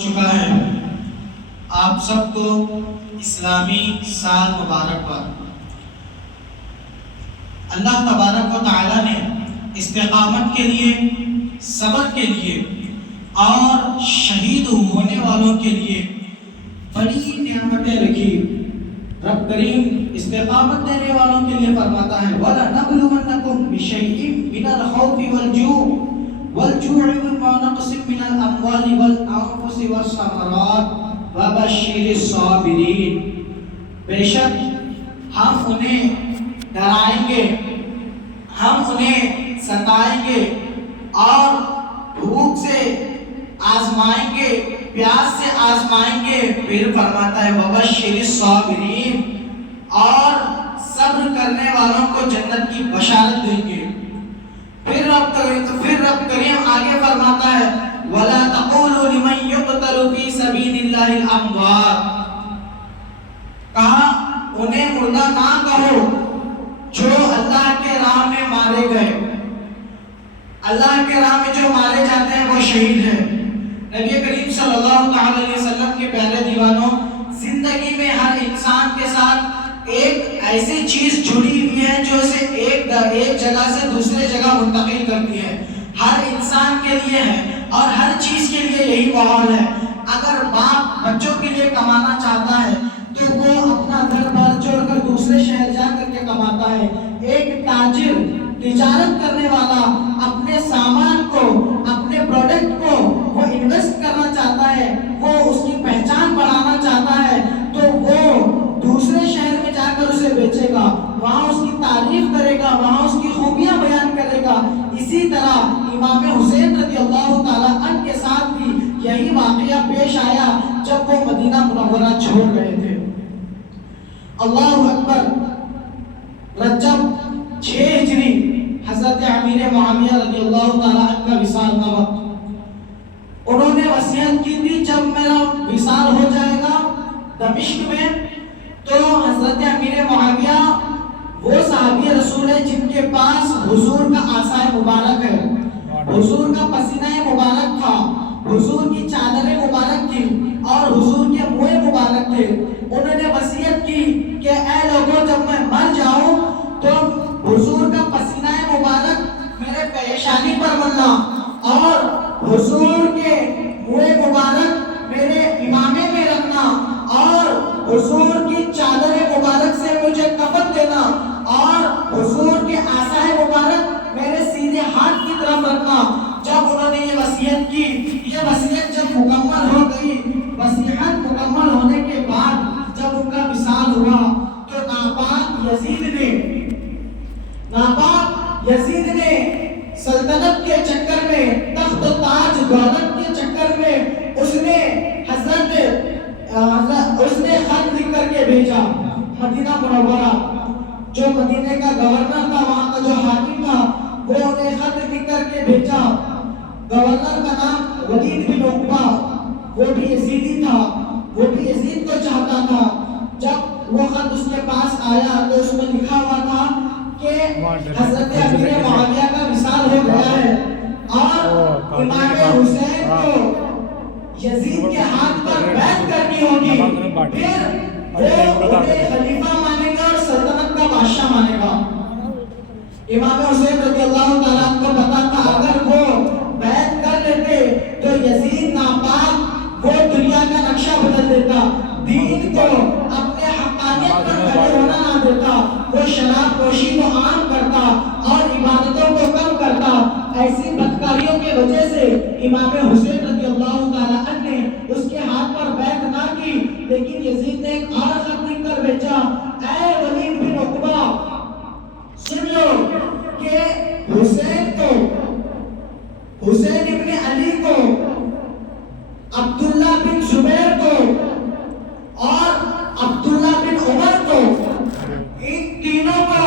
چکا ہے۔ آپ سب کو اسلامی سال مبارک پر۔ اللہ تبارک و تعالی نے استقامت کے لیے، صبر کے لیے اور شہید ہونے والوں کے لیے بڑی نعمتیں رکھی۔ رب کریم استقامت دینے والوں کے لیے فرماتا ہے وَلَنَبْلُوَنَّكُمْ بِشَيْءٍ مِّنَ الْخَوْفِ وَالْجُوعِ وَنَقْصٍ مِّنَ الْأَمْوَالِ وَالْأَنفُسِ وَالثَّمَرَاتِ وَبَشِّرِ الصَّابِرِينَ۔ بے شک ہم انہیں ڈرائیں گے، ہم انہیں ستائیں گے اور بھوک سے آزمائیں گے، پیاس سے آزمائیں گے۔ پھر فرماتا ہے وَبَشِّرِ الصَّابِرِينَ، اور صبر کرنے والوں کو جنت کی بشارت دیں گے۔ پھر رب کریم آگے فرماتا ہے وَلَا تَقُولُوا لِمَن يُقْتَلُ فِي سَبِيلِ اللَّهِ الْأَمْوَاتِ، کہا انہیں مردہ نہ کہو جو اللہ کے راہ میں مارے گئے۔ اللہ کے راہ میں جو مارے جاتے ہیں وہ شہید ہیں۔ نبی کریم صلی اللہ علیہ وسلم کے پیارے دیوانوں، زندگی میں ہر انسان کے ساتھ ایک ایسی چیز جڑی ہوئی ہے جو اسے ایک جگہ سے دوسرے جگہ منتقل کرتی ہے۔ ہر انسان کے لیے ہے اور ہر چیز کے لیے یہی ماحول ہے۔ اگر باپ بچوں کے لیے کمانا چاہتا ہے تو وہ اپنا گھر بار چھوڑ کر دوسرے شہر جا کر کے کماتا ہے۔ ایک تاجر، تجارت کرنے والا اپنے سامان کو، اپنے پروڈکٹ کو وہ انویسٹ کرنا چاہتا ہے، وہ اس کی پہچان بڑھانا چاہتا ہے تو وہ دوسرے شہر میں جا کر اسے بیچے گا، وہاں اس کی تعریف کرے گا، وہاں اس کی خوبیاں بیان کرے گا۔ اسی طرح امام حسین رضی اللہ تعالیٰ عنہ کے ساتھ بھی یہی واقعہ پیش آیا جب وہ مدینہ منورہ چھوڑ گئے تھے۔ اللہ اکبر۔ رجب 6 ہجری حضرت امیر معاویہ رضی اللہ تعالیٰ عنہ کا وصال کا وقت، انہوں نے وصیت کی تھی جب میرا وصال ہو جائے گا دمشق میں تو حضرت امیر معاویہ وہ صحابی رسول ہے جن کے پاس حضور کا عصا مبارک ہے، حضور کا پسینہ مبارک تھا، حضور کی چادر مبارک تھی اور حضور کے منہ مبارک تھے۔ انہوں نے وصیت کی کہ اے لوگوں، جب میں مر جاؤں تو حضور کا پسینہ مبارک میرے پیشانی پر ملنا اور حضور کے منہ مبارک میرے امامے میں رکھنا اور حضور کی چادر مبارک سے مجھے کفن دینا اور حضور کے عصا مبارک میرے سیدھے ہاتھ کی طرف رکھنا۔ جب انہوں نے یہ وصیت کی، یہ وصیت جب مکمل ہو گئی، وصیت مکمل ہونے کے بعد جب ان کا وصال ہوا تو ناپاک یزید نے سلطنت کے چکر میں، تخت و تاج دولت کے چکر میں اس نے خط لکھ کر کے بھیجا مدینہ منورہ۔ جو مدینے کا گورنر تھا، وہاں کا جو حاکم تھا، وہ نے خط لکھ کر کے بھیجا۔ گورنر کا نام ولید بن عقبہ، وہ بھی یزیدی تھا، وہ بھی یزید کو چاہتا تھا۔ جب وہ خط اس کے پاس آیا تو اس میں لکھا ہوا تھا کہ حضرت امیر معاویہ کا وصال ہو گیا ہے اور امام حسین کو یزید کے ہاتھ پر بیعت کرنی ہوگی، پھر وہ انہیں خلیفہ مانے گا اور سلطنت کا بادشاہ مانے گا۔ امام حسین رضی اللہ تعالیٰ عنہ کو پتا تھا اگر وہ بیعت کر لیتے تو یزید ناپاک وہ دنیا کا نقشہ بدل دیتا، دین کو اپنے حقانیت پر کھڑے ہونا نہ دیتا، وہ شراب نوشی کو عام کرتا اور عبادتوں کو کم کرتا۔ ایسی بدکاریوں کی وجہ سے امام حسین رضی اللہ تعالیٰ عنہ نے اس کے ہاتھ پر بیعت نہ کی، لیکن یزید نے ایک اور خط لکھ کر بھیجا، اے ولید بن عقبہ سن لو کہ حسین ابن علی کو، عبداللہ بن زبیر کو اور عبداللہ بن عمر کو، ان تینوں کو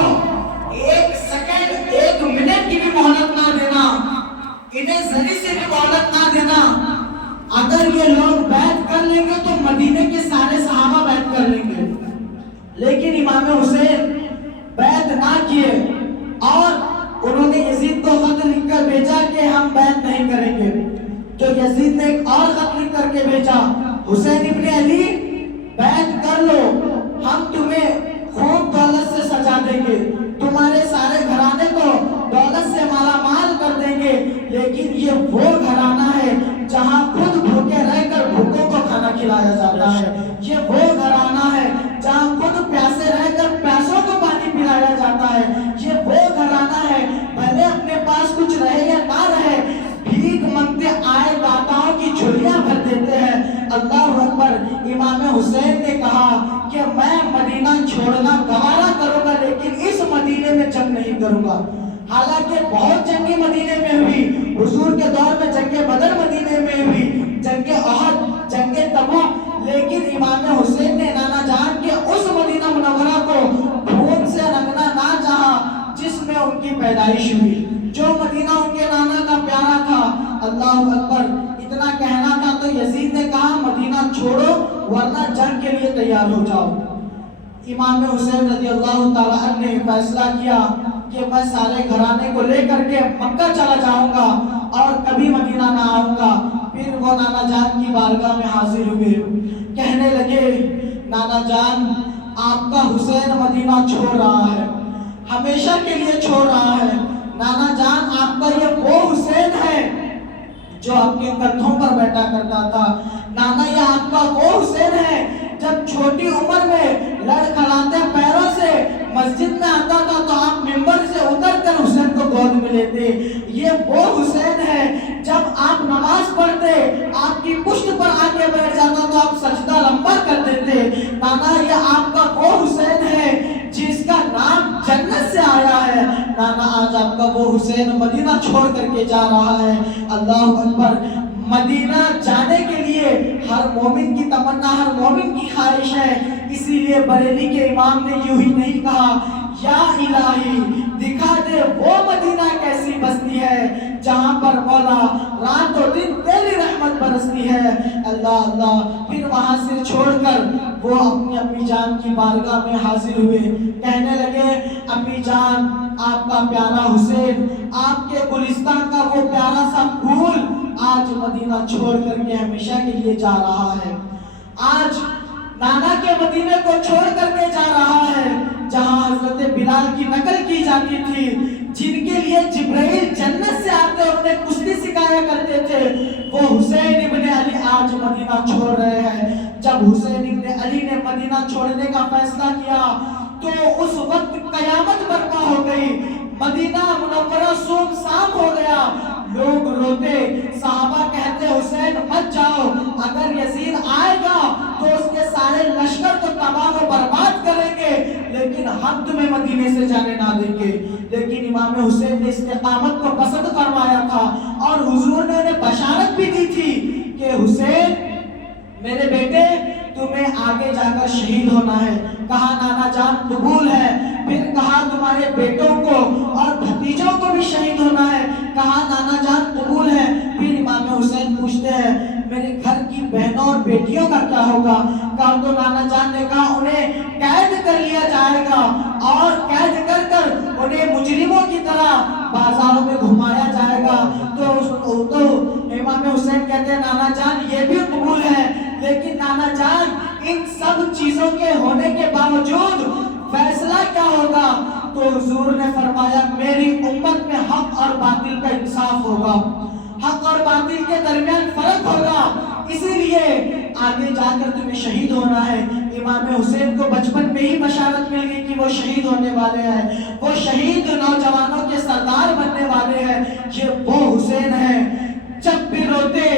ایک سیکنڈ، ایک منٹ کی بھی مہلت نہ دینا، انہیں ذری سے بھی مہلت نہ دینا۔ اگر یہ لوگ بیعت کر لیں گے تو مدینے کے سارے صحابہ بیعت کر لیں گے، لیکن امام حسین بیعت نہ کیے اور انہوں نے یزید کو خط لکھ کر بھیجا کہ ہم بیعت نہیں کریں گے۔ تو یزید نے ایک اور خط لکھ کر کے بھیجا، حسین ابن علی بیعت کر لو، ہم تمہیں خوب دولت سے سجا دیں گے، تمہارے سارے گھرانے کو دولت سے مالا مال کر دیں گے، لیکن یہ وہ گھرانہ ہے جہاں خود بھوکے رہ کر بھوکوں کو کھانا کھلایا جاتا ہے، یہ وہ گھرانہ ہے جہاں خود پیاسے رہ کر پیاسوں کو پانی پلایا جاتا ہے، یہ وہ گھرانہ ہے بھلے اپنے پاس کچھ رہے یا نہ رہے بھیک مانگتے آئے داتاؤں کی جھولیاں بھر دیتے ہیں۔ اللہ اکبر۔ امام حسین نے کہا کہ میں مدینہ چھوڑنا گوارا کروں گا لیکن اس مدینے میں جنگ نہیں کروں گا۔ حالانکہ بہت جنگیں مدینے میں ہوئی، حضور کے دور میں جنگ بدر مدینے میں ہوئی، جنگ احد، جنگ تبوک، لیکن امام حسین نے نانا جان کے اس مدینہ منورہ کو خون سے رنگنا نہ چاہا جس میں ان کی پیدائش ہوئی، جو مدینہ ان کے نانا کا پیارا تھا۔ اللہ اکبر۔ اتنا کہنا تھا تو یزید نے کہا مدینہ چھوڑو ورنہ جنگ کے لیے تیار ہو جاؤ۔ امام حسین رضی اللہ تعالیٰ عنہ نے فیصلہ کیا کہ میں سارے گھرانے کو لے کر کے مکہ چلا جاؤں گا اور کبھی مدینہ نہ آؤں گا۔ پھر وہ نانا جان کی بارگاہ میں حاضر ہوئے، کہنے لگے نانا جان آپ کا حسین مدینہ چھوڑ رہا ہے، ہمیشہ کے لیے چھوڑ رہا ہے۔ نانا جان آپ کا یہ وہ حسین ہے جو آپ کے کندھوں پر بیٹھا کرتا تھا، نانا یہ آپ کا وہ حسین ہے جب چھوٹی عمر میں لڑکھڑاتے پیروں سے مسجد میں آتا تھا تو آپ ممبر سے اتر کر حسین کو گود میں لیتے، یہ وہ حسین ہے جب آپ نماز پڑھتے آپ کی پشت پر آ کے بیٹھ جاتا تو آپ سجدہ لمبا کر دیتے۔ نانا یہ آپ کا وہ حسین ہے جس کا نام جنت سے آیا ہے۔ نانا آج آپ کا وہ حسین مدینہ چھوڑ کر کے جا رہا ہے۔ اللہ اکبر۔ مدینہ جانے کے لیے ہر مومن کی تمنا، ہر مومن کی خواہش ہے، اسی لیے بریلی کے امام نے یوں ہی نہیں کہا یا الہی دکھا دے وہ مدینہ کیسی بستی ہے جہاں پر مولا رات و دن تیری رحمت برستی ہے۔ اللہ اللہ۔ پھر وہاں سے چھوڑ کر وہ اپنی امی جان کی بارگاہ میں حاضر ہوئے، کہنے لگے امی جان آپ کا پیارا حسین، آپ کے گلستان کا وہ پیارا سا پھول آج مدینہ چھوڑ کر کے ہمیشہ کے لیے جا رہا ہے، آج نانا کے مدینے کو چھوڑ کر کے جا رہا ہے جہاں حضرت بلال کی نقل کی جاتی تھی، جن کے لیے جبرائیل جنت سے آتے اور انہیں کشتی سکھایا کرتے تھے، وہ حسین ابن علی آج مدینہ چھوڑ رہے ہیں۔ جب حسین ابن علی نے مدینہ چھوڑنے کا فیصلہ کیا تو اس وقت قیامت برپا ہو گئی، مدینہ منورہ سنسان ہو گیا، لوگ روتے، صحابہ کہتے حسین مت جاؤ، اگر یزید آئے گا تو اس کے سارے لشکر کو تباہ و برباد کریں گے لیکن ہم تمہیں مدینے سے جانے نہ دیں گے۔ لیکن امام حسین نے استقامت کو پسند فرمایا تھا اور حضور نے انہیں بشارت بھی دی تھی کہ حسین میرے بیٹے تمہیں آگے جا کر شہید ہونا ہے۔ کہا نانا جان قبول ہے، پھر کہا تمہارے بیٹوں کو اور بھتیجوں کو بھی شہید ہونا ہے، کہا نانا جان قبول ہے۔ پھر امام حسین پوچھتے ہیں میرے گھر کی بہنوں اور بیٹیوں کا کیا ہوگا؟ کہا تو نانا جان نے کہا انہیں قید کر لیا جائے گا اور قید کر کر انہیں مجرموں کی طرح بازاروں میں گھمایا جائے گا۔ تو امام حسین کہتے ہیں نانا جان یہ بھی قبول ہے، لیکن نانا جان ان سب چیزوں کے ہونے کے باوجود فیصلہ کیا ہوگا؟ تو حضور نے فرمایا میری امت میں حق اور باطل کا انصاف ہوگا، حق اور باطل کے درمیان فرق ہوگا، اسی لیے آگے جا کر تمہیں شہید ہونا ہے۔ امام حسین کو بچپن میں ہی بشارت مل گئی کہ وہ شہید ہونے والے ہیں، وہ شہید نوجوانوں کے سردار بننے والے ہیں، یہ وہ حسین ہے۔ جب بھی روتے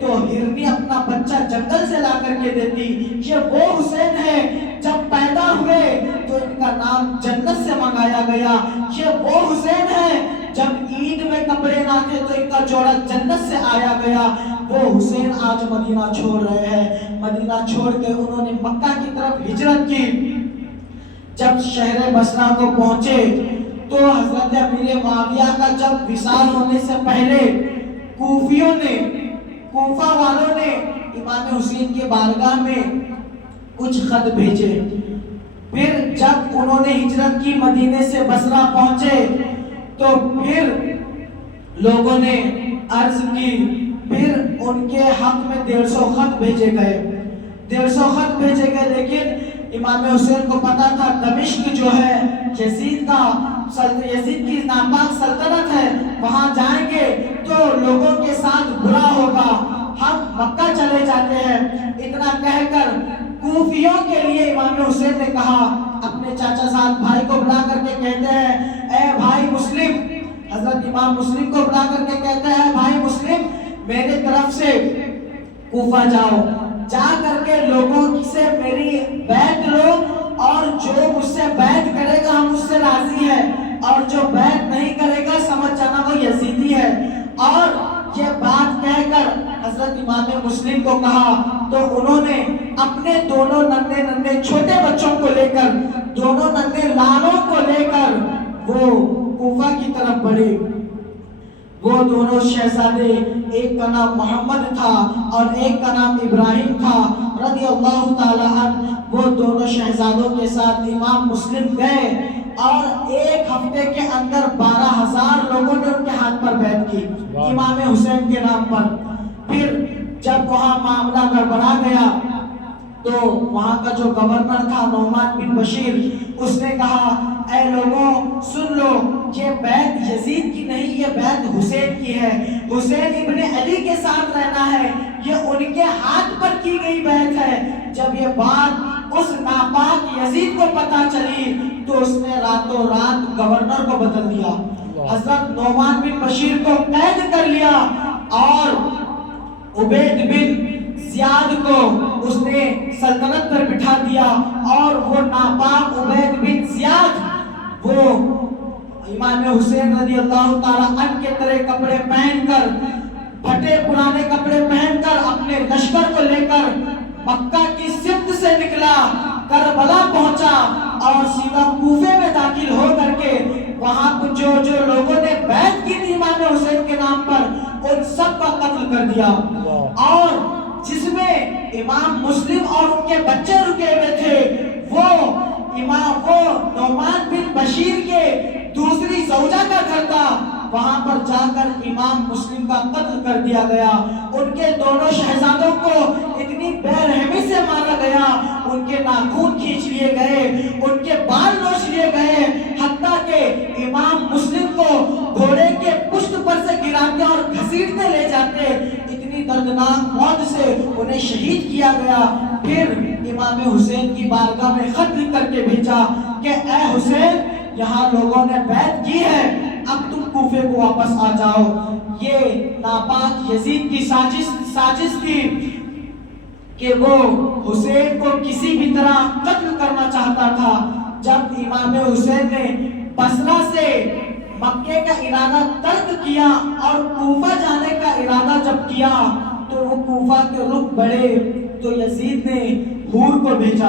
تو ہرنی اپنا بچہ جنگل سے لا کر کے دیتی، یہ وہ حسین ہے۔ جب پیدا ہوئے تو ان کا نام جنت سے منگایا گیا، یہ وہ حسین ہے۔ جب عید میں کپڑے نہ تھے تو ان کا جوڑا جنت سے آیا گیا، وہ حسین آج مدینہ چھوڑ رہے ہیں۔ مدینہ چھوڑ کے انہوں نے مکہ کی طرف ہجرت کی۔ جب شہر بصرہ کو پہنچے تو حضرت امیر معاویہ کا جب وصال ہونے سے پہلے کوفیوں نے، کوفہ والوں نے امام حسین کے بارگاہ میں کچھ خط بھیجے۔ پھر جب انہوں نے ہجرت کی مدینے سے بصرہ پہنچے تو پھر لوگوں نے عرض کی پھر ان کے حق میں 150 خط بھیجے گئے، 150 خط بھیجے گئے، لیکن امام حسین کو پتا تھا دمشق جو ہے یزید کی ناپاک سلطنت ہے، وہاں جائیں گے تو لوگوں کے ساتھ برا ہوگا، ہم مکہ چلے جاتے ہیں۔ اتنا کہہ کر کوفیوں کے لیے امام حسین نے کہا، اپنے چاچا زاد بھائی کو بلا کر کے کہتے ہیں اے بھائی مسلم، حضرت امام مسلم کو بلا کر کے کہتے ہیں بھائی مسلم میرے طرف سے کوفہ جاؤ، جا کر کے لوگوں سے میری بیعت لو، اور جو مجھ سے بیعت کرے گا ہم اس سے راضی ہے، اور جو بیعت نہیں کرے گا سمجھ جانا وہ یزیدی ہے۔ اور یہ بات کہہ کر حضرت امام مسلم کو کہا تو انہوں نے اپنے دونوں ننھے چھوٹے بچوں کو لے کر، دونوں ننھے لالوں کو لے کر وہ کوفہ کی طرف بڑھے۔ وہ دونوں شہزادے، ایک کا نام محمد تھا اور ایک کا نام ابراہیم تھا رضی اللہ تعالی عنہ، وہ دونوں شہزادوں کے ساتھ امام مسلم گئے اور ایک ہفتے کے اندر 12,000 لوگوں نے ان کے ہاتھ پر بیعت کی امام حسین کے نام پر۔ پھر جب وہاں معاملہ گڑبڑا گیا تو وہاں کا جو گورنر تھا نعمان بن بشیر، اس نے کہا اے لوگوں سن لو، یہ بیعت یزید کی نہیں، یہ بیعت حسین کی ہے، حسین ابن علی کے ساتھ رہنا ہے، یہ ان کے ہاتھ پر کی گئی بیعت ہے۔ جب یہ بات اس ناپاک یزید کو پتا چلی تو اس نے راتوں رات گورنر کو بدل دیا، حضرت نعمان بن بشیر کو قید کر لیا اور عبید بن زیاد کو اس نے سلطنت پر بٹھا دیا، اور وہ ناپاک عبید بن زیاد وہ امام حسین رضی اللہ تعالیٰ عنہ کے طرح کپڑے پہن کر، پھٹے پرانے کپڑے پہن کر اپنے لشکر کو لے کر مکہ کی سمت سے نکلا، کربلا پہنچا اور سیدھا کوفے میں داخل ہو کر کے وہاں جو لوگوں نے بیعت کی تھی امام حسین کے نام پر ان سب کا قتل کر دیا، اور جس میں امام مسلم اور ان کے بچے رکے ہوئے تھے وہ نعمان بن بشیر کے دوسری زوجہ کا گھر تھا، وہاں پر جا کر امام مسلم کا قتل کر دیا گیا۔ ان کے دونوں شہزادوں کو اتنی بے رحمی سے مارا گیا، ان کے ناخن کھینچ لیے گئے، ان کے بال نوچ لیے گئے، حتیٰ کہ امام مسلم کو گھوڑے کے پشت پر سے گراتے اور گھسیٹتے لے جاتے، اتنی دردناک موت سے انہیں شہید کیا گیا۔ پھر امام حسین کی بارگاہ میں خط لکھ کر کے بھیجا کہ اے حسین، یہاں لوگوں نے بیعت کی ہے، اب تم کوفے کو واپس آ جاؤ۔ یہ ناپاک یزید کی سازش تھی کہ وہ حسین کو کسی بھی طرح قتل کرنا چاہتا تھا۔ جب امام حسین نے بصرہ سے مکے کا ارادہ ترک کیا اور کوفہ جانے کا ارادہ جب کیا تو وہ کوفہ کے رخ بڑھے تو یزید نے حور کو بھیجا،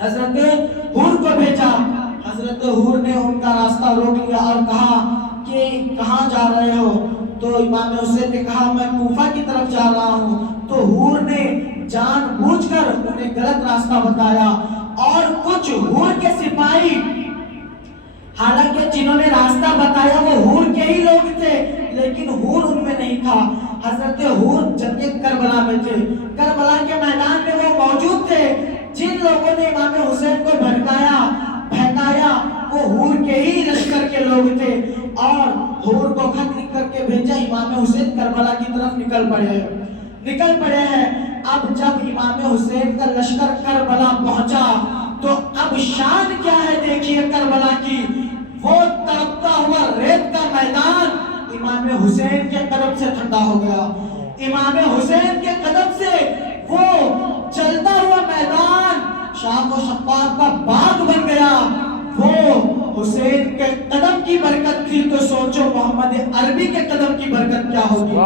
حضرت حور کو بھیجا۔ حضرت حور نے ان کا راستہ روک لیا اور کہا کہ کہاں جا رہے ہو؟ تو امام حسین نے کہا میں کوفہ کی طرف جا رہا ہوں۔ تو حور نے جان بوجھ کر انہیں غلط راستہ بتایا، اور کچھ حور کے سپاہی، حالانکہ جنہوں نے راستہ بتایا وہ حور کے ہی لوگ تھے، لیکن حور ان میں نہیں تھا۔ حضرت حور جنگ کربلا میں تھے، کربلا کے میدان میں وہ موجود تھے۔ جن لوگوں نے امام حسین کو بھڑکایا وہ حور کے ہی لشکر کے لوگ تھے، اور حور کو خط لکھ کر کے بھیجا امام حسین کربلا کی طرف نکل پڑے ہیں۔ اب جب امام حسین کا لشکر کربلا پہنچا تو اب شان کیا ہے دیکھیے کربلا کی، وہ تڑپتا ہوا ریت کا میدان امام حسین کے قدم سے ٹھنڈا ہو گیا، امام حسین کے قدم سے وہ چلتا ہوا میدان شام و شفاف کا باغ بن گیا۔ وہ حسین کے قدم کی برکت تھی تو سوچو محمد عربی کے قدم کی برکت کیا ہوگی۔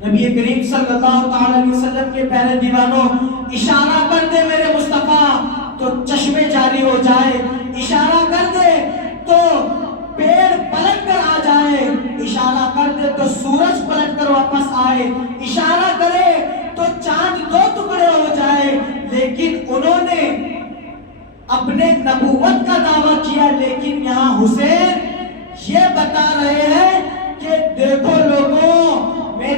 نبی کریم صلی اللہ تعالی علیہ وسلم کے پیارے دیوانوں، اشارہ کر دے میرے مصطفیٰ تو چشمے جاری ہو جائے، اشارہ کر دے تو پیڑ پلٹ کر آ جائے، اشارہ کر دے تو سورج پلٹ کر واپس آئے، اشارہ کرے تو چاند دو ٹکڑے ہو جائے۔ لیکن انہوں نے اپنے نبوت کا دعویٰ کیا، لیکن یہاں حسین یہ بتا رہے ہیں کہ دیکھو لوگوں، میرے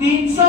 300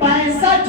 65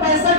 65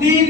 3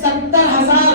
70,000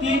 3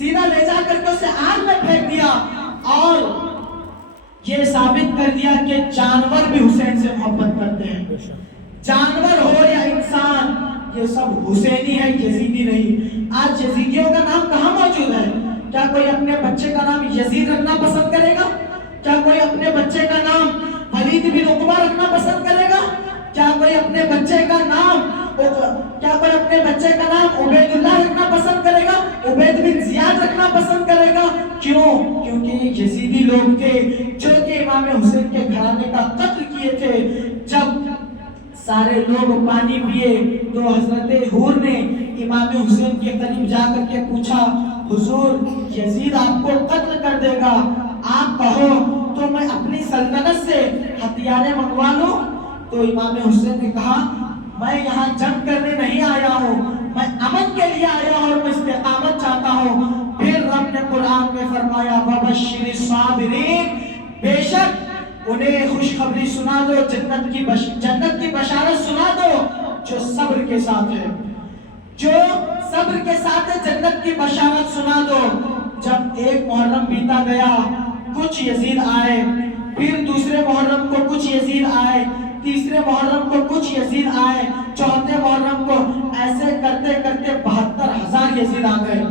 سینا لے جا کر کے اسے آگ میں پھینک دیا اور یہ ثابت کر دیا کہ جانور بھی حسین سے محبت کرتے ہیں. جانور ہو یا انسان یہ سب حسینی ہے، یزیدی نہیں. آج یزیدیوں کا نام کہاں موجود ہے؟ کیا کوئی اپنے بچے کا نام یزید رکھنا پسند کرے گا؟ کیا کوئی اپنے بچے کا نام ولید بن عقبہ رکھنا پسند کرے گا؟ کیا کوئی اپنے بچے کا نام عبید اللہ رکھنا پسند کرے گا؟ عبید بن زیاد رکھنا پسند کرے گا؟ کیوں؟ کیونکہ یہ یزیدی لوگ تھے جو کہ امام حسین کے گھرانے کا قتل کیے تھے. جب سارے لوگ پانی پیے تو حضرت حور نے امام حسین کے قریب جا کر کے پوچھا، حضور یزید آپ کو قتل کر دے گا، آپ کہو تو میں اپنی سلطنت سے ہتھیاریں منگوا لوں. تو امام حسین نے کہا، میں یہاں جنگ کرنے نہیں آیا ہوں، میں امن کے لیے آیا ہوں اور میں استقامت چاہتا ہوں. پھر رب نے قرآن میں فرمایا، وَبَشِّرِ الصَّابِرِينَ، بے شک انہیں خوشخبری سنا دو، جنت کی بشارت سنا دو جو صبر کے ساتھ ہے، جو صبر کے ساتھ ہے، جنت کی بشارت سنا دو. جب ایک محرم بیتا گیا کچھ یزید آئے، پھر دوسرے محرم کو کچھ یزید آئے، تیسرے محرم کو کچھ یزید آئے، چوتھے محرم کو، ایسے کرتے کرتے 72,000 یزید آ گئے.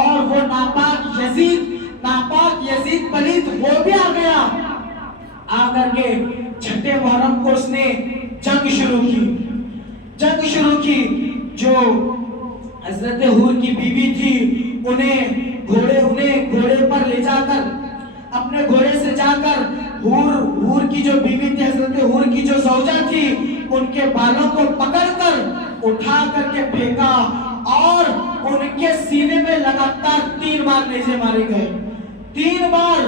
اور وہ ناپاک یزید پلید وہ بھی آ گیا. آ کر کے چھٹے محرم کو اس نے جنگ شروع کی. جو حضرت حور کی بیوی تھی انہیں گھوڑے پر لے جا کر، اپنے گھوڑے سے جا کر حور کی جو بیوی تھی، حضرت حور کی جو زوجہ تھی، ان کے بالوں کو پکڑ کر اٹھا کر کے پھینکا اور ان کے سینے میں لگاتار 3 بار نیزے مارے گئے. 3 بار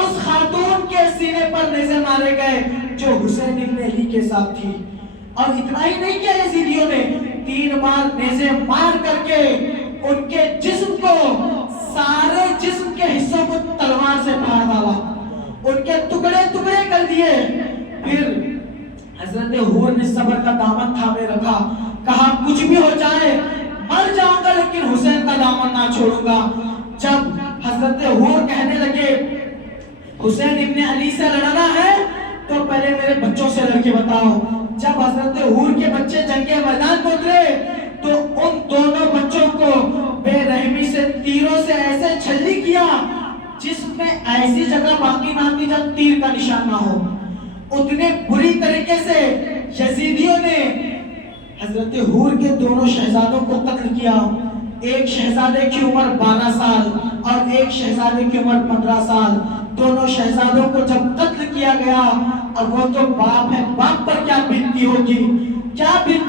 اس خاتون کے سینے پر نیزے مارے گئے جو حسین ابن علی کے ساتھ تھی. اور اتنا ہی نہیں کیا یزیدیوں نے، 3 بار نیزے مار کر کے ان کے جسم کو، سارے جسم کے حصوں کو تلوار سے پھاڑ ڈالا، ان کے ٹکڑے ٹکڑے کر دیے. پھر حضرت حور نے صبر کا دامن تھامے رکھا، کہا کچھ بھی ہو جائے مر جاؤں گا لیکن حسین کا دامن نہ چھوڑوں گا. جب حضرت حور کہنے لگے حسین ابن علی سے لڑنا ہے تو پہلے میرے بچوں سے لڑ کے بتاؤ. جب حضرت حور کے بچے جنگ میدان میں اترے تو ان دونوں بچوں کو بے رحمی سے تیروں سے ایسے چھلی کیا جس میں ایسی جگہ باقی نہ تھی جب تیر کا نشان نہ ہو. اتنے بری طریقے سے یزیدیوں نے حضرت حور کے دونوں شہزادوں کو قتل کیا. ایک شہزادے کی عمر 12 سال اور ایک شہزادے کی عمر 15 سال. دونوں شہزادوں کو جب قتل کیا گیا، اور وہ تو باپ ہے، باپ پر کیا بنتی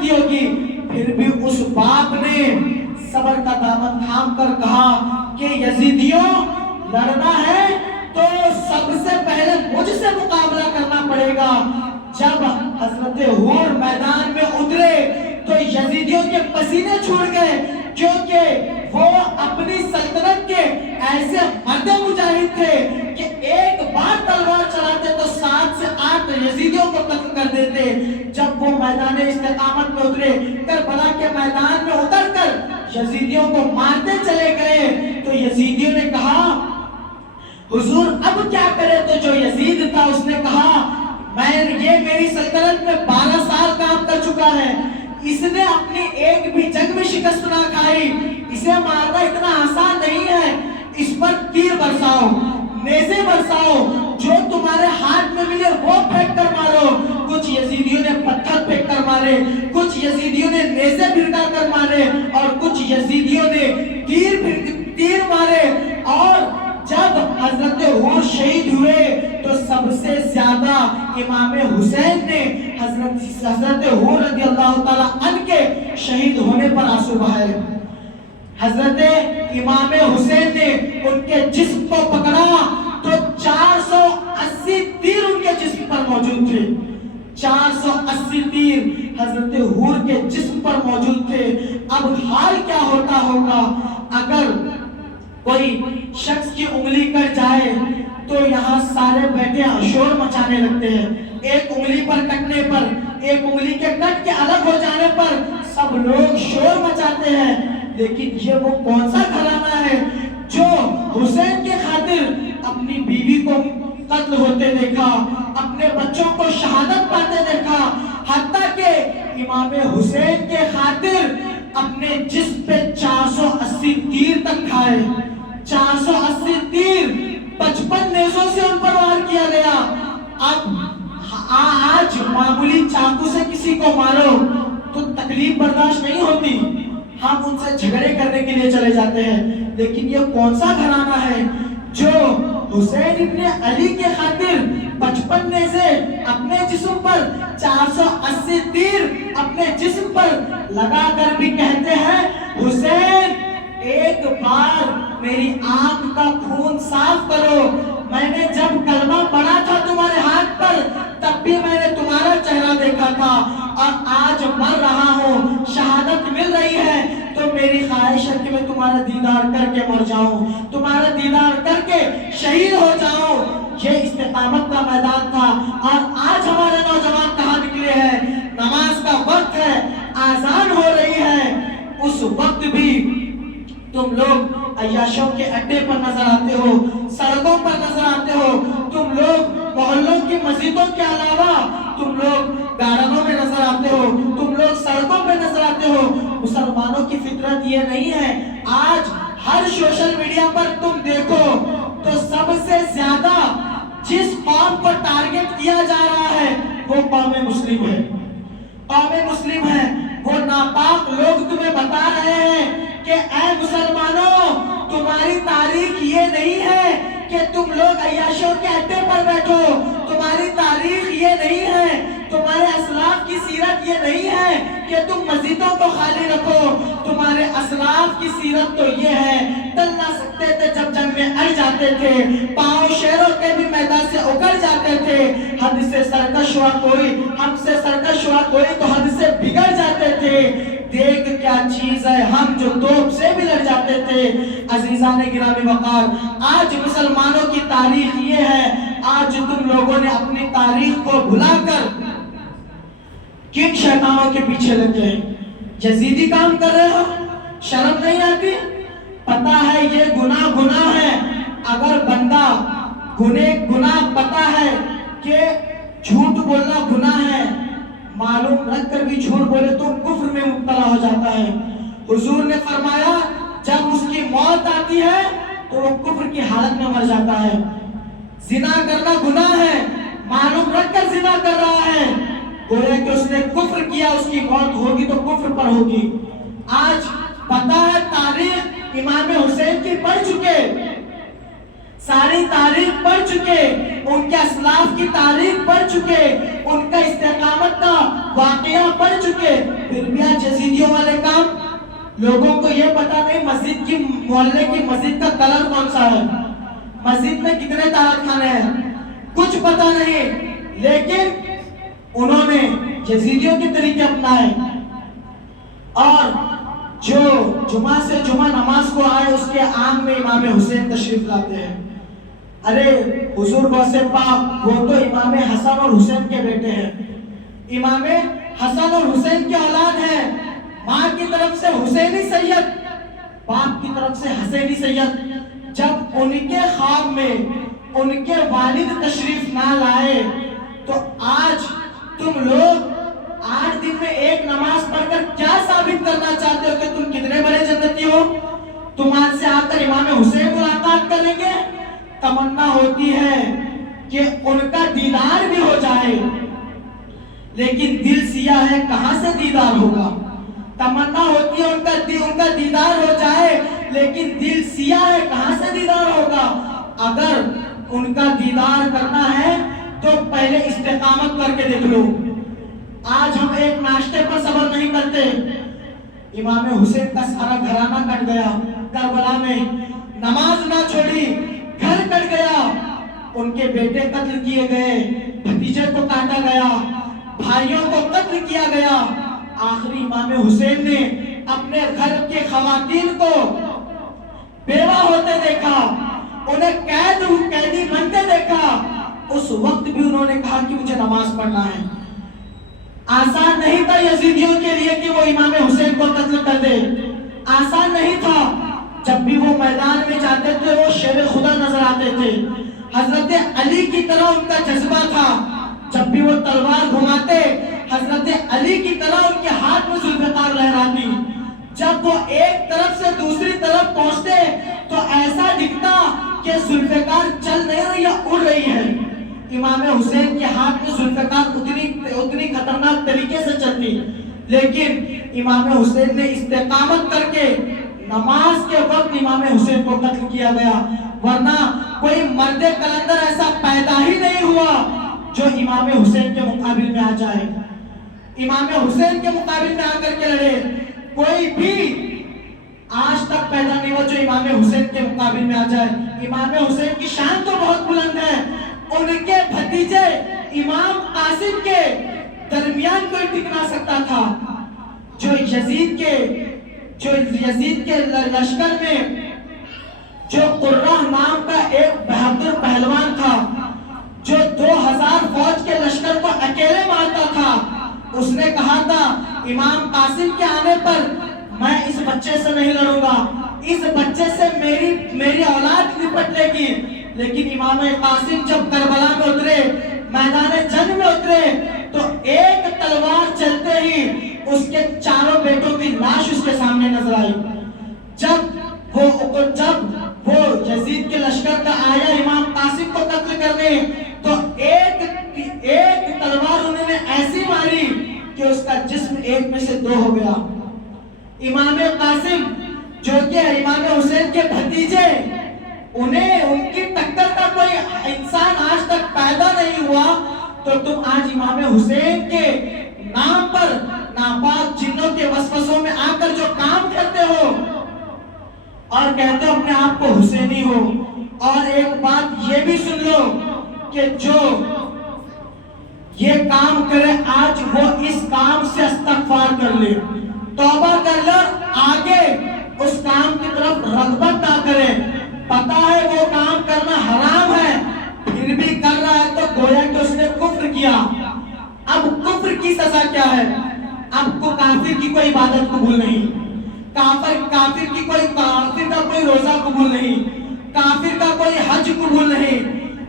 ہوگی. پھر بھی اس باپ نے صبر کا دامن تھام کر کہا کہ یزیدیوں لڑنا ہے تو سب سے پہلے مجھ سے مقابلہ کرنا پڑے گا. جب حضرت حور میدان میں اترے تو یزیدیوں کے پسینے چھوٹ گئے، کیونکہ وہ اپنی سلطنت کے ایسے مرد مجاہد تھے کہ ایک بار تلوار چلاتے تو 7 سے 8 یزیدیوں کو قتل کر دیتے. جب وہ میدان استقامت میں اترے، کربلا کے میدان میں اتر کر یزیدیوں کو مارتے چلے گئے تو یزیدیوں نے کہا حضور اب کیا کرے؟ تو جو یزید تھا اس نے کہا یہ میری سلطنت میں 12 سال کام کر چکا ہے، اس نے اپنی ایک بھی جنگ میں شکست نہ کھائی، اسے مارنا اتنا آسان نہیں ہے. اس پر تیر برساؤ، نیزے برساؤ، جو تمہارے ہاتھ میں ملے وہ پھینک کر مارو. کچھ یزیدیوں نے پتھر پھینک کر مارے، کچھ یزیدیوں نے نیزے بھڑکا کر مارے، اور کچھ یزیدیوں نے تیر مارے. اور جب حضرت حور شہید ہوئے تو سب سے زیادہ امام حسین نے حضرت حور رضی اللہ تعالیٰ عنہ کے شہید ہونے پر آنسو بہائے. حضرت امام حسین نے ان کے جسم کو پکڑا تو 480 تیر ان کے جسم پر موجود تھے. 480 تیر حضرت حور کے جسم پر موجود تھے. اب حال کیا ہوتا ہوگا اگر کوئی شخص کی انگلی کٹ جائے تو یہاں سارے بیٹھے شور مچانے لگتے ہیں. ایک انگلی پر کٹنے پر، ایک انگلی کے کٹ کے الگ ہو جانے پر سب لوگ شور مچاتے ہیں. لیکن یہ وہ کون سا گھرانہ ہے جو خاطر اپنی بیوی کو قتل ہوتے دیکھا، اپنے بچوں کو شہادت پاتے دیکھا، حتیٰ کہ امام حسین کے خاطر اپنے جسم پہ 480 تیر تک کھائے، 480 تیر 55 نیزوں سے ان پر وار کیا گیا۔ اب آج معمولی چاقو سے کسی کو مارو تو تکلیف برداشت نہیں ہوتی، ہم ان سے جھگڑے کرنے کے لیے چلے جاتے ہیں، لیکن یہ کون سا گھرانہ ہے جو حسین ابن علی کے خاطر 55 نیزے اپنے جسم پر، 480 تیر اپنے جسم پر لگا کر بھی کہتے ہیں حسین ایک بار میری آنکھ کا خون صاف کرو، میں نے جب کلمہ پڑھا تھا تمہارے ہاتھ پر تب بھی میں نے تمہارا چہرہ دیکھا تھا، اور آج مر رہا ہوں، شہادت مل رہی ہے، تو میری خواہش ہے کہ میں تمہارا دیدار کر کے مر جاؤں، تمہارا دیدار کر کے شہید ہو جاؤں۔ یہ استقامت کا میدان تھا، اور آج ہمارے نوجوان کہاں نکلے ہیں؟ نماز کا وقت ہے، آذان ہو رہی ہے، اس وقت بھی تم لوگ عیاشوں کے اڈے پر نظر آتے ہو، سڑکوں پر نظر آتے ہو، تم لوگ محلوں کی مسجدوں کے علاوہ تم لوگ گارڈنوں میں نظر آتے ہو، تم لوگ سڑکوں پہ نظر آتے ہو۔ مسلمانوں کی فطرت یہ نہیں ہے۔ آج ہر سوشل میڈیا پر تم دیکھو تو سب سے زیادہ جس قوم کو ٹارگٹ کیا جا رہا ہے وہ قوم مسلم ہے، قوم مسلم ہے۔ وہ ناپاک لوگ تمہیں بتا رہے ہیں کہ اے مسلمانوں، تمہاری تاریخ یہ نہیں ہے کہ تم لوگ عیاشوں کے اڈے پر بیٹھو، تمہاری تاریخ یہ نہیں ہے، تمہارے اسلاف کی سیرت یہ نہیں ہے کہ تم مسجدوں کو خالی رکھو، تمہارے اسلاف کی سیرت تو یہ ہے ٹل نہ سکتے تھے جب جنگ میں اڑ جاتے تھے، پاؤں شیروں کے بھی میدان سے اکڑ جاتے تھے، حد سے سرکش ہوا کوئی، ہم سے سرکش ہوا کوئی تو حد سے بگڑ جاتے تھے، دیکھ کیا چیز ہے ہم جو توپ سے بھی لڑ جاتے تھے۔ عزیزان گرامی وقار، آج مسلمانوں کی تاریخ یہ ہے، آج تم لوگوں نے اپنی تاریخ کو بھلا کر کن شیطانوں کے پیچھے لگے ہیں؟ یزیدی کام کر رہے ہو، شرم نہیں آتی؟ پتا ہے یہ گناہ ہے، اگر بندہ گناہ پتا ہے کہ جھوٹ بولنا گناہ ہے، معلوم رکھ کر بھی جھوٹ بولے تو کفر میں مبتلا ہو جاتا ہے۔ حضور نے فرمایا جب اس کی موت آتی ہے تو وہ کفر کی حالت میں مر جاتا ہے۔ زنا کرنا گناہ ہے، معلوم رکھ کر زنا کر رہا ہے، گویا کہ اس نے کفر کیا، اس کی موت ہوگی تو کفر پر ہوگی۔ آج پتا ہے تاریخ امام حسین کی پڑھ چکے، ساری تاریخ پڑھ چکے، ان کے اسلاف کی تاریخ پڑھ چکے، ان کا استقامت کا واقعہ پڑھ چکے، پھر بھی آج یزیدیوں والے کام۔ لوگوں کو یہ پتا نہیں مسجد کی، محلے کی مسجد کا کلر کون سا ہے، مسجد میں کتنے طاعت خانے ہیں، کچھ پتا نہیں، لیکن انہوں نے یزیدیوں کے طریقے اپنائے، اور جو جمعہ سے جمعہ نماز کو آئے اس کے آنگ میں امام حسین تشریف لاتے ہیں۔ ارے حضور غوث پاک وہ تو امام حسن اور حسین کے بیٹے ہیں، امام حسن اور حسین کی اولاد ہے، ماں کی طرف سے حسینی سید، باپ کی طرف سے حسینی سید۔ جب ان کے خواب میں ان کے والد تشریف نہ لائے تو آج تم لوگ 8 دن میں ایک نماز پڑھ کر کیا ثابت کرنا چاہتے ہو کہ تم کتنے بڑے جنتی ہو؟ تمہارے سے آ کر امام حسین ملاقات کریں گے، تمنا ہوتی ہے کہ ان کا دیدار بھی ہو جائے، لیکن دل سیاہ ہے، کہاں سے دیدار ہوگا؟ تمنا ہوتی ہے ان کا دیدار ہو جائے، لیکن دل سیاہ ہے، کہاں سے دیدار ہوگا؟ اگر ان کا دیدار کرنا ہے تو پہلے استقامت کر کے دیکھ لو۔ آج ہم ایک ناشتے پر صبر نہیں کرتے، امام حسین کا سارا گھرانہ کٹ گیا، کربلا میں نماز نہ چھوڑی، گھر کٹ گیا، ان کے بیٹے قتل کیے گئے، بھتیجے کو کاٹا گیا، بھائیوں کو قتل کیا گیا، آخری امام حسین نے اپنے گھر کے خواتین کو بیوہ ہوتے دیکھا، انہیں قیدی بنتے دیکھا، اس وقت بھی انہوں نے کہا کہ مجھے نماز پڑھنا ہے۔ آسان نہیں تھا یزیدیوں کے لیے کہ وہ امام حسین کو قتل کر دے، آسان نہیں تھا، جب بھی وہ میدان میں جاتے تھے وہ شیر خدا نظر آتے تھے. حضرت علی کی طرح ان کا جذبہ تھا. جب بھی وہ تلوار گھماتے حضرت علی کی طرح ان کے ہاتھ میں ذوالفقار لہراتی. جب وہ ایک طرف سے دوسری طرف پہنچتے تو ایسا دکھتا کہ ذوالفقار چل نہیں رہی یا اڑ رہی ہے. امام حسین کے ہاتھ میں ذوالفقار اتنی خطرناک طریقے سے چلتی، لیکن امام حسین نے استقامت کر کے نماز کے وقت امام حسین کو قتل کیا گیا. ورنہ کوئی مرد کلندر ایسا پیدا ہی نہیں ہوا جو امام حسین کے مقابل میں آ جائے، امام حسین کے مقابل میں آ کر کے لڑے. کوئی بھی آج تک پیدا نہیں ہوا جو امام حسین کے مقابل میں آ جائے. امام حسین کی شان تو بہت بلند ہے، ان کے بھتیجے امام قاسم کے درمیان کوئی ٹک نہ سکتا تھا. جو یزید کے لشکر میں جو قرہ نام کا ایک بہادر پہلوان تھا، جو 2000 فوج کے لشکر کو اکیلے مارتا تھا، اس نے کہا تھا امام قاسم کے آنے پر میں اس بچے سے نہیں لڑوں گا، اس بچے سے میری اولاد نپٹ لے گی. لیکن امام قاسم جب کربلا میں اترے، میدان جنگ میں اترے، تو ایک تلوار چلتے ہی اس کے چاروں بیٹوں کی لاش اس کے سامنے نظر آئی. جب وہ یزید کے لشکر کا آیا امام قاسم کو قتل کرنے، تو ایک تلوار انہوں نے ایسی ماری کہ اس کا جسم ایک میں سے دو ہو گیا. امام قاسم جو کہ امام حسین کے بھتیجے، ان کی ٹکر کا کوئی انسان آج تک پیدا نہیں ہوا، تو تم آج امام حسین کے نام پر ناپاک جنوں کے وسوسوں میں آ کر جو کام کرتے ہو اور کہتے ہو اپنے آپ کو حسینی ہو. اور ایک بات یہ بھی سن لو کہ جو یہ کام کرے آج وہ اس کام سے استغفار کر لے، توبہ کر لے، آگے اس کام کی طرف رغبت نہ کرے. پتا ہے وہ کام کرنا حرام ہے، پھر بھی کر رہا ہے تو گویا کہ اس نے کفر کیا. اب کفر کی سزا کیا ہے؟ اب کو کافر کی کوئی عبادت قبول نہیں، کافر کا کوئی روزہ قبول نہیں، کافر کا کوئی حج قبول نہیں،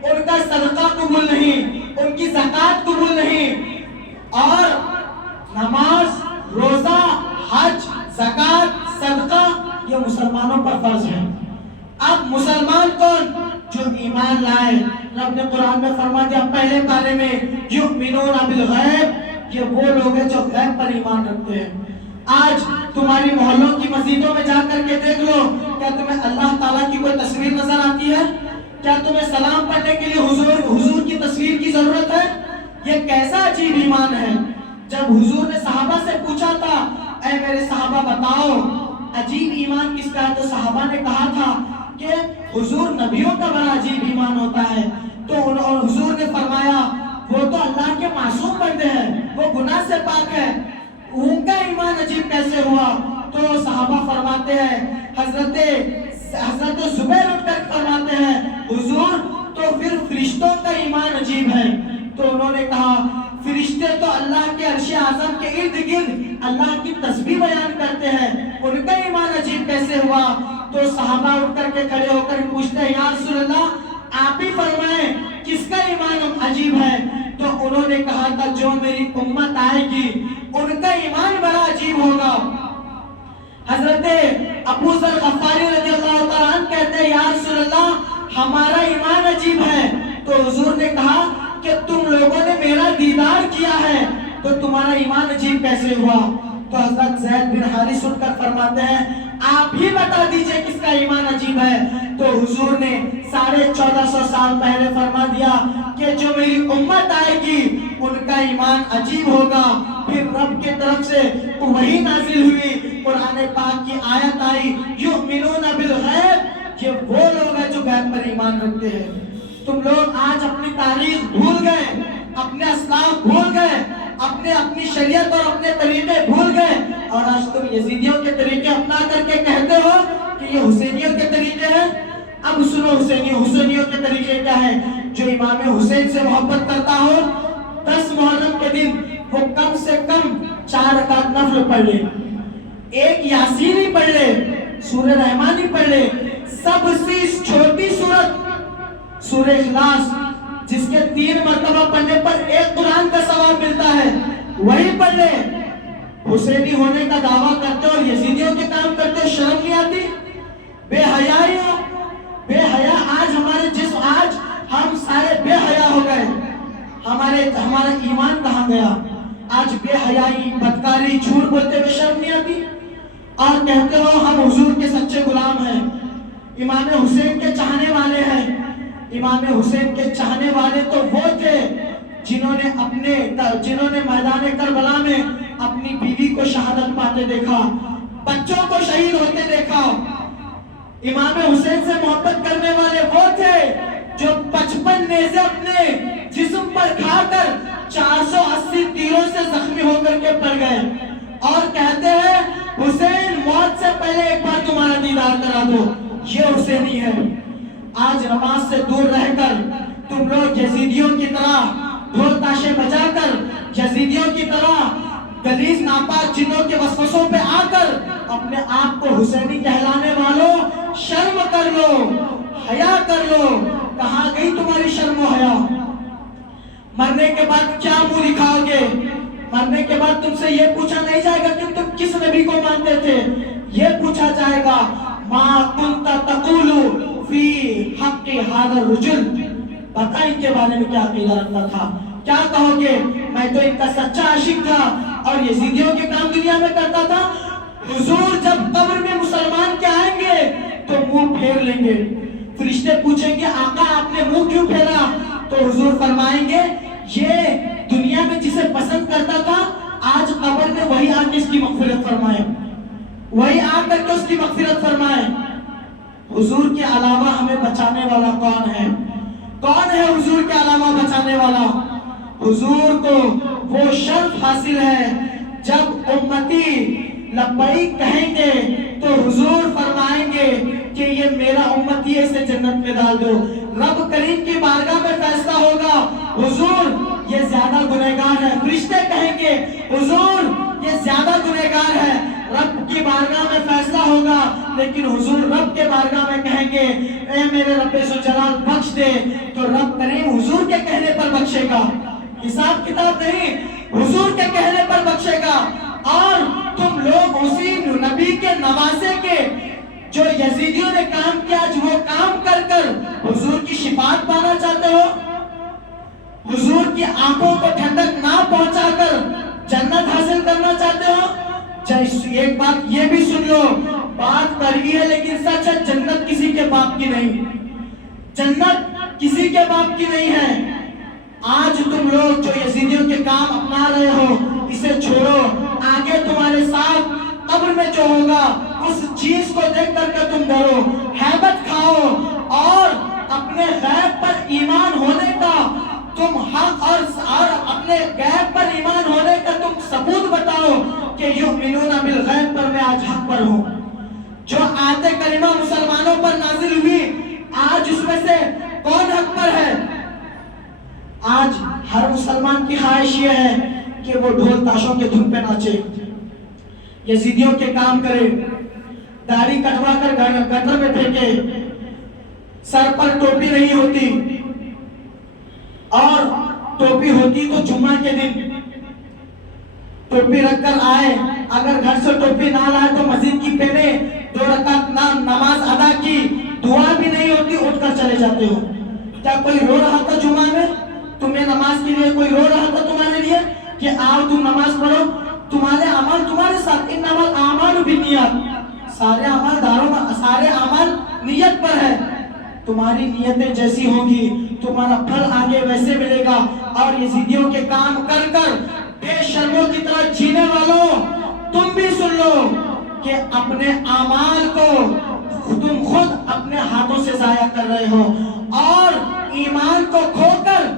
ان کا صدقہ قبول نہیں، ان کی زکات قبول نہیں. اور نماز، روزہ، حج، زکات، صدقہ یہ مسلمانوں پر فرض ہے. اب مسلمان کون؟ جو ایمان لائے. رب نے قرآن میں فرما دیا پہلے پارے میں، یؤمنون بالغیب، یہ وہ لوگ ہیں جو غیب پر ایمان رکھتے ہیں. آج تمہاری محلوں کی مسجدوں میں جا کر کے دیکھ لو، کیا تمہیں اللہ تعالیٰ کی کوئی تصویر نظر آتی ہے؟ کیا تمہیں سلام پڑھنے کے لیے حضور کی تصویر کی ضرورت ہے؟ یہ کیسا عجیب ایمان ہے. جب حضور نے صحابہ سے پوچھا تھا اے میرے صحابہ بتاؤ عجیب ایمان کس کا ہے، تو صحابہ نے کہا تھا کہ حضور نبیوں کا بڑا عجیب ایمان ہوتا ہے. تو حضور نے فرمایا وہ تو اللہ کے معصوم بندے ہیں، وہ گناہ سے پاک ہے، ان کا ایمان عجیب کیسے ہوا؟ تو صحابہ فرماتے ہیں، حضرت زبیر اٹھ کر فرماتے ہیں حضور تو پھر فرشتوں کا ایمان عجیب ہے. تو انہوں نے کہا فرشتے تو اللہ کے عرش اعظم کے ارد گرد اللہ کی تسبیح بیان کرتے ہیں، ان کا ایمان عجیب کیسے ہوا؟ تو صحابہ اٹھ کر کے کھڑے ہو کر پوچھتے ہیں یا رسول اللہ آپ ہی فرمائیں کس کا ایمان عجیب ہے؟ تو انہوں نے کہا تھا جو میری امت آئے گی ان کا ایمان بڑا عجیب ہوگا. حضرت ابو ذر غفاری رضی اللہ تعالیٰ عنہ کہتے ہیں یا رسول اللہ ہمارا ایمان عجیب ہے. تو حضور نے کہا کہ تم لوگوں نے میرا دیدار کیا ہے تو تمہارا ایمان عجیب کیسے ہوا؟ تو حضرت زید بن حارث اٹھ کر فرماتے ہیں آپ ہی بتا دیجئے کس کا ایمان عجیب ہے. تو حضور نے 1450 سال پہلے فرما دیا کہ جو میری امت آئے گی ان کا ایمان عجیب ہوگا. پھر رب کی طرف سے وحی نازل ہوئی، قرآن پاک کی آیت آئی یؤمنون بالغیب، یہ وہ لوگ ہیں جو غیب پر ایمان رکھتے ہیں. تم لوگ آج اپنی تاریخ بھول گئے، اپنے اسلاف بھول گئے، اپنی شریعت اور اپنے طریقے بھول گئے، اور آج تم یزیدیوں کے طریقے اپنا کر کے کہتے ہو کہ یہ حسینیوں کے طریقے ہیں. اب سنو حسینیوں کے طریقے کیا ہے؟ جو امام حسین سے محبت کرتا ہو 10 محرم کے دن وہ کم سے کم 4 رکعت نفل پڑھ لے، ایک یاسین ہی پڑھ لے، سورہ رحمان ہی پڑھ لے. سب سے چھوٹی سورت سورہ اخلاص جس کے 3 مرتبہ پڑھنے پر 1 قرآن کا ثواب ملتا ہے وہی پڑھ لے. حسینی ہونے کا دعویٰ کرتے ہو اور یزیدیوں کے کام کرتے ہو, شرم نہیں آتی؟ بے حیائی ہو, بے حیا. آج ہمارے جسم, آج ہم سارے بے حیا ہو گئے. ہمارا ایمان کہاں گیا؟ آج بے حیائی, بدکاری, جھوٹ بولتے ہوئے شرم نہیں آتی؟ اور کہتے ہو ہم حضور کے سچے غلام ہیں, امام حسین کے چاہنے والے ہیں. امام حسین کے چاہنے والے تو وہ تھے جنہوں نے میدان کربلا میں اپنی بیوی کو شہادت پاتے دیکھا, بچوں کو شہید ہوتے دیکھا. امام حسین سے محبت کرنے والے وہ تھے جو 55 نیزے اپنے جسم پر کھا کر 480 تیروں سے زخمی ہو کر کے پڑ گئے اور کہتے ہیں حسین موت سے پہلے ایک بار تمہارا دیدار کرا دو. یہ حسینی ہے. آج نماز سے دور رہ کر تم لوگ یزیدیوں کی طرح ڈھول تاشے بجا کر, یزیدیوں کی طرح غلیظ ناپاک جنوں کے وسوسوں پہ آ کر اپنے آپ کو حسینی کہلانے والوں, شرم کر لو, حیا کر لو. کہاں گئی تمہاری شرم و حیا؟ مرنے کے بعد کیا منہ دکھاؤ گے؟ مرنے کے بعد تم سے یہ پوچھا نہیں جائے گا کہ تم کس نبی کو مانتے تھے, یہ پوچھا جائے گا ما کنت تقول فی حق ھذا الرجل. پتہ ان کے بارے میں کیا عقیدہ رکھتا تھا, کیا کہو گے؟ میں تو ان کا سچا عاشق تھا اور یزیدیوں کے کام دنیا میں کرتا تھا. حضور جب قبر میں مسلمان کے آئیں گے تو منہ پھیر لیں گے. فرشتے پوچھیں گے آقا آپ نے منہ کیوں پھیرا؟ تو حضور فرمائیں گے یہ دنیا میں جسے پسند کرتا تھا آج قبر میں وہی آ کے اس کی مغفرت فرمائے, وہی آ کر کے اس کی مغفرت فرمائے. حضور کے علاوہ ہمیں بچانے والا کون ہے؟ کون ہے حضور کے علاوہ بچانے والا؟ حضور کو وہ شرف حاصل ہے جب امتی لبیک کہیں گے تو حضور فرمائیں گے کہ یہ میرا امتی ہے, اسے جنت میں ڈال دو. رب کریم کی بارگاہ میں فیصلہ ہوگا حضور یہ زیادہ گنہگار ہے. فرشتے کہیں گے حضور یہ زیادہ گنہگار ہے. رب کی بارگاہ میں فیصلہ ہوگا لیکن حضور رب کے بارگاہ میں کہیں گے اے میرے رب ذوالجلال بخش دے, تو رب کریم حضور کے کہنے پر بخشے گا. حساب کتاب نہیں, حضور کے کہنے پر بخشے گا. اور تم لوگ اسی نبی کے نواسے کے جو یزیدیوں نے کام کیا آج وہ کام کر کر حضور کی شفاعت پانا چاہتے ہو, حضور کی آنکھوں کو ٹھنڈک نہ پہنچا کر جنت حاصل کرنا چاہتے ہو. ایک بات یہ بھی سن لو, بات کڑوی ہے لیکن سچ ہے, جنت کسی کے باپ کی نہیں, جنت کسی کے باپ کی نہیں ہے. آج تم لوگ جو یزیدیوں کے کام اپنا رہے ہو اسے چھوڑو. آگے تمہارے ساتھ قبر میں جو ہوگا اس چیز کو دیکھ کر کے تم ڈرو, ہیبت کھاؤ اور اپنے غیب پر ایمان ہونے کا تم حق اور اپنے غیب پر ایمان ہونے کا تم ثبوت بتاؤ کہ یؤمنون بالغیب پر میں آج حق پر ہوں. جو آیت کریمہ مسلمانوں پر نازل ہوئی آج اس میں سے کون حق پر ہے؟ آج ہر مسلمان کی خواہش یہ ہے کہ وہ ڈھول تاشوں کے دھن پہ ناچے, یزیدیوں کے کام کرے, داڑھی کٹوا کر گٹر میں پھینکے, سر پر ٹوپی نہیں ہوتی اور ٹوپی ہوتی تو جمعہ کے دن ٹوپی رکھ کر آئے, اگر گھر سے ٹوپی نہ لائے تو مسجد کی پہنے 2 رکعت نماز ادا کی, دعا بھی نہیں ہوتی, اٹھ کر چلے جاتے ہو. کیا کوئی رو رہا تھا جمعہ میں تمہیں نماز کے لیے؟ کوئی رو رہا تھا تمہارے لیے کہ آؤ تم نماز پڑھو؟ تمہارے عمل تمہارے ساتھ, انما الاعمال بالنیات, سارے عمل نیت پر ہے. تمہاری نیتیں جیسی ہوگی تمہارا پھل آگے ویسے ملے گا. اور یزیدیوں کے کام کر کر بے شرموں کی طرح جینے والوں تم بھی سن لو کہ اپنے اعمال کو تم خود اپنے ہاتھوں سے ضائع کر رہے ہو اور ایمان کو کھو کر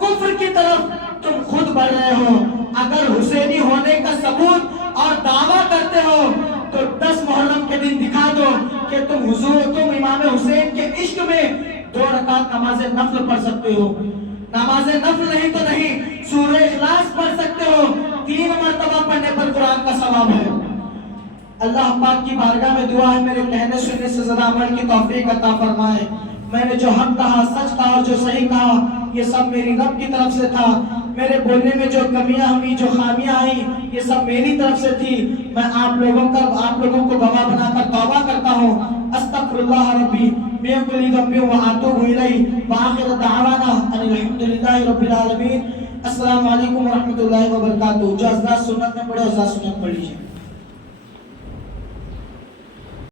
کفر کی طرف تم خود بڑھ رہے ہو. اگر حسینی ہونے کا ثبوت اور دعویٰ کرتے ہو تو 10 محرم کے دن دکھا دو کہ تم امام حسین کے عشق میں 2 رکعت نماز نفل پڑھ سکتے ہو. نماز نفل نہیں تو نہیں, سورہ اخلاص پڑھ سکتے ہو, 3 مرتبہ پڑھنے پر قرآن کا ثواب ہے. اللہ پاک کی بارگاہ میں دعا ہے میرے کہنے سننے سے زیادہ عمل کی توفیق عطا فرمائے. میں نے جو حق کہا، سچ کہا اور جو صحیح کہا یہ سب میری رب کی طرف سے تھا. میرے بولنے میں جو کمیاں ہوئی، جو خامیاں آئیں، یہ سب میری طرف سے تھی. میں آپ لوگوں کو گواہ بنا کر توبہ کرتا ہوں. استغفر اللہ ربی من کل ذنب واتوب الیہ وآخر دعوانا ان الحمد للہ رب العالمین. السلام علیکم ورحمۃ اللہ وبرکاتہ. جو حضرات سنت میں پڑھے حضرات سنت پڑھ لیجیے.